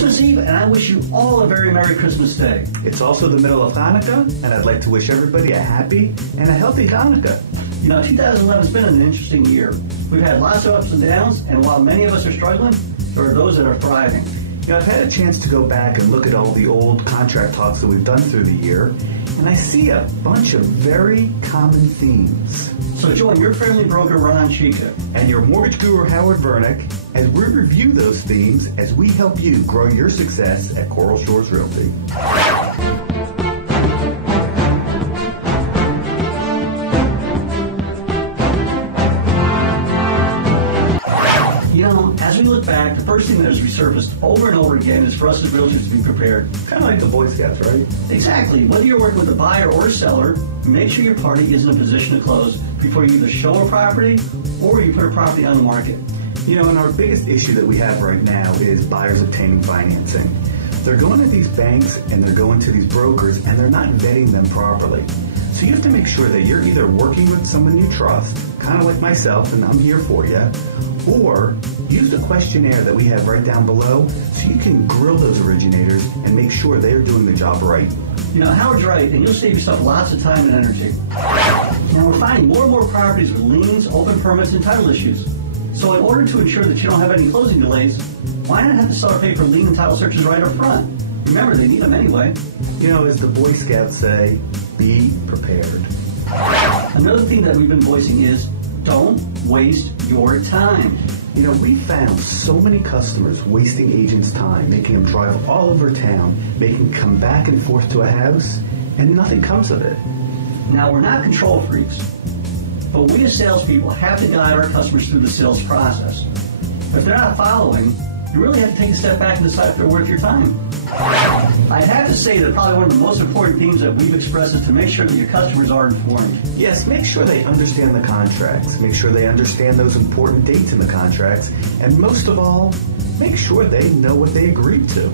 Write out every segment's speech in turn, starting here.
Christmas Eve, and I wish you all a very Merry Christmas Day. It's also the middle of Hanukkah, and I'd like to wish everybody a happy and a healthy Hanukkah. 2011 has been an interesting year. We've had lots of ups and downs, and while many of us are struggling, there are those that are thriving. I've had a chance to go back and look at all the old contract talks that we've done through the year, and I see a bunch of very common themes. So join your friendly broker, Ron Chica, and your mortgage guru, Howard Vernick, as we review those themes as we help you grow your success at Coral Shores Realty. As we look back, the first thing that has resurfaced over and over again is for us as realtors to be prepared. Kind of like the Boy Scouts, right? Exactly. Whether you're working with a buyer or a seller, make sure your party is in a position to close before you either show a property or you put a property on the market. And our biggest issue that we have right now is buyers obtaining financing. They're going to these banks and they're going to these brokers and they're not vetting them properly. So you have to make sure that you're either working with someone you trust, kind of like myself, and I'm here for you, or use the questionnaire that we have right down below so you can grill those originators and make sure they're doing the job right. Howard's right, and you'll save yourself lots of time and energy. Now, we're finding more and more properties with liens, open permits, and title issues. So in order to ensure that you don't have any closing delays, why not have the seller pay for lien and title searches right up front? Remember, they need them anyway. As the Boy Scouts say, be prepared. Another thing that we've been voicing is don't waste your time. We found so many customers wasting agents' time, making them drive all over town, making them come back and forth to a house, and nothing comes of it. Now, we're not control freaks, but we as salespeople have to guide our customers through the sales process. If they're not following, you really have to take a step back and decide if they're worth your time. I have to say that probably one of the most important themes that we've expressed is to make sure that your customers are informed. Yes, make sure they understand the contracts. Make sure they understand those important dates in the contracts. And most of all, make sure they know what they agreed to.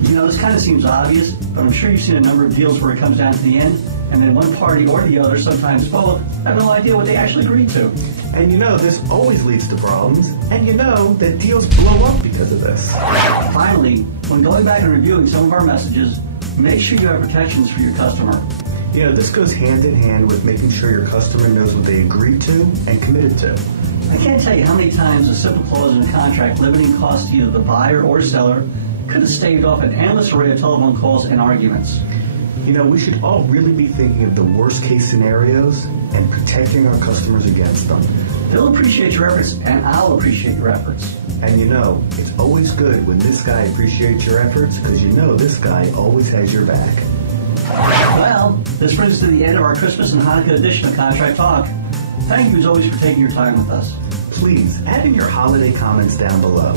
This kind of seems obvious, but I'm sure you've seen a number of deals where it comes down to the end, and then one party or the other, sometimes both, have no idea what they actually agreed to. And this always leads to problems, and that deals blow up because of this. Finally, when going back and reviewing some of our messages, make sure you have protections for your customer. This goes hand in hand with making sure your customer knows what they agreed to and committed to. I can't tell you how many times a simple clause in a contract limiting costs to either the buyer or seller could have staved off an endless array of telephone calls and arguments. We should all really be thinking of the worst case scenarios and protecting our customers against them. They'll appreciate your efforts, and I'll appreciate your efforts. And it's always good when this guy appreciates your efforts because this guy always has your back. Well, this brings us to the end of our Christmas and Hanukkah edition of Contract Talk. Thank you as always for taking your time with us. Please add in your holiday comments down below.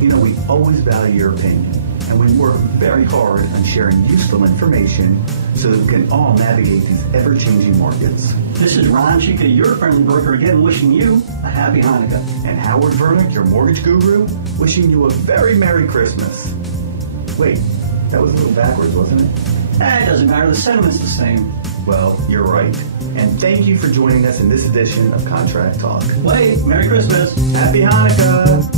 We always value your opinion, and we work very hard on sharing useful information so that we can all navigate these ever-changing markets. This is Ron Chica, your friendly broker, again wishing you a happy Hanukkah. And Howard Vernick, your mortgage guru, wishing you a very Merry Christmas. Wait, that was a little backwards, wasn't it? It doesn't matter, the sentiment's the same. Well, you're right. And thank you for joining us in this edition of Contract Talk. Wait, Merry Christmas. Happy Hanukkah.